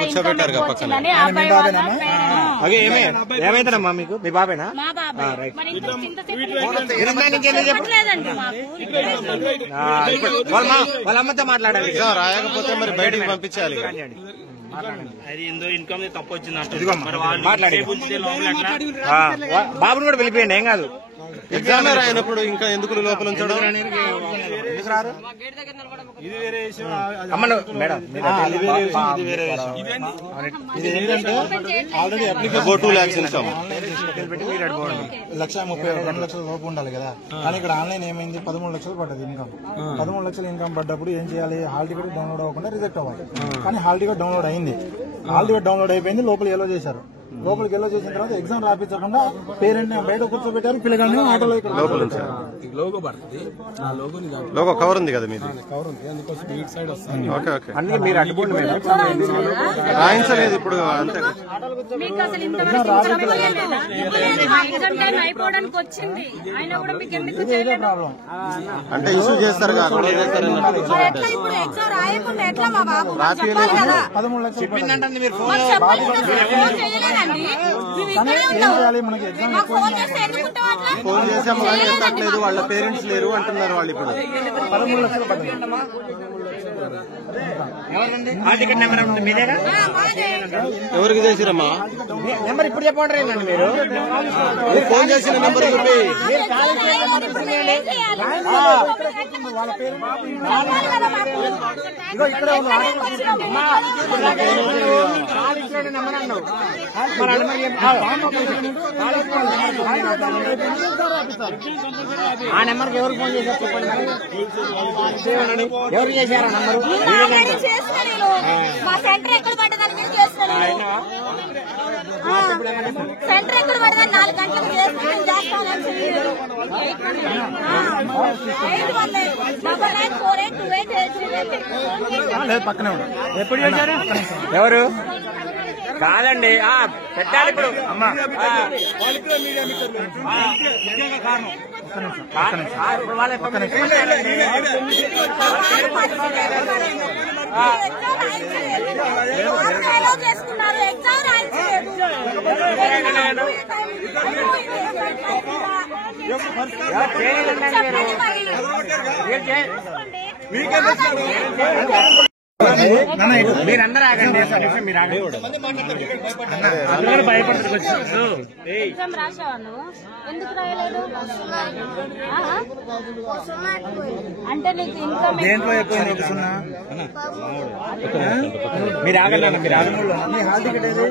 కూర్చోబెట్టారు పక్కన. ఏమైందమ్మా మీకు? మీ బాబేనా? వాళ్ళ అమ్మతో మాట్లాడాలి. రాయకపోతే మరి బయటికి పంపించాలి. అది ఏందో ఇన్కమ్ తప్పు వచ్చిందంట. మాట్లాడి బాబుని కూడా పిలిపియండి, ఏం కాదు. ఎగ్జామ్ రాయనప్పుడు ఇంకా ఎందుకు లోపల ఉంచడం? అమ్మను madam already application 2 lakhs income 1,32 లక్షల లోపు ఉండాలి కదా. కానీ ఇక్కడ ఆన్లైన్ ఏమైంది, 13 లక్షలు పడ్డది ఇన్కమ్. 13 లక్షల ఇన్కమ్ పడ్డప్పుడు ఏం చేయాలి? హాల్ టికెట్ డౌన్లోడ్ అవ్వకుండా రిజెక్ట్ అవ్వాలి. కానీ హాల్ టికెట్ డౌన్లోడ్ అయింది. హాల్ టికెట్ డౌన్లోడ్ అయిపోయింది, లోపల ఎలో చేశారు. లోపలికి ఎల్లో చేసిన తర్వాత ఎగ్జామ్ రాపించకుండా పేరెంట్ బయట కూర్చోబెట్టారు, పిల్లగాన్ని ఆటోలో లోగో కవర్ ఉంది కదా మీది? కవర్ ఉంది, అందుకోసం ఈ సైడ్ వస్తుంది. ఓకే ఓకే, అన్ని మీరు అడ్డుకోండి మేడం. రాయించలేదు ఇప్పుడు అంతే. అంటే ఇష్యూ చేస్తారు, 13 లక్షలు చెప్పిందంటే మీరు మనకి ఎగ్జామ్ ఫోన్ చేసాము కానీ ఎత్తట్లేదు, వాళ్ళ పేరెంట్స్ లేరు అంటున్నారు వాళ్ళు. ఇప్పుడు 13 లక్షలు పడ్డది. ఎవరికి చేసిరమ్మా నెంబర్? ఇప్పుడు చెప్పండి మీరు ఫోన్ చేసిన నెంబర్ చెప్పి. ఆ నెంబర్కి ఎవరు ఫోన్ చేశారు చెప్పండి. ఎవరు చేశారు ఆ నెంబరు? మా సెంటర్ ఎక్కడ పడ్డదని నేను చేస్తాను. సెంటర్ ఎక్కడ పడ్డదని 4 గంటలకు చేస్తానని పక్కనే ఎప్పుడు చేశారు? ఎవరు? కాదండి, పెట్టాలి ఇప్పుడు. అమ్మా చేసుకున్నారు. ఎగ్జామ్ మీరందరూ ఆగండి, మీరు ఆగండి. అందరూ భయపడుతూ ఎగ్జామ్ రాసావా నువ్వు? ఎందుకు రాయలేదు? అంటే నీకు ఇన్కమ్ దేంట్లో ఎక్కువ చూపిస్తున్నా? మీరు ఆగండి, మీరు ఆగండి. నీ హాల్ టికెట్ ఏది?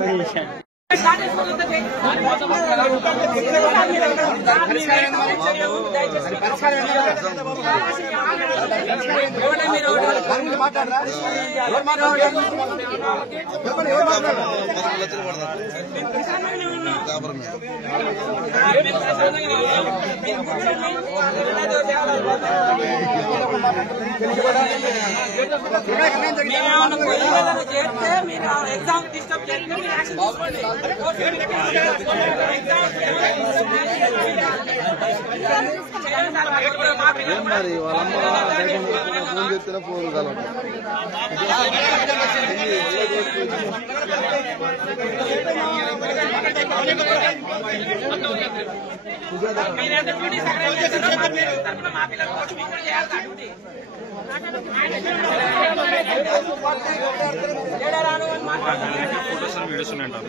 ఎగ్జామ్ డిస్టర్బ్ చేస్తే యాక్షన్ తీసుకోండి. మరి వాళ్ళమ్మ ఫోన్ చేస్తే ఫోన్ కలవడం. ఫోటోస్ వీడియోస్ ఉన్నాయండి.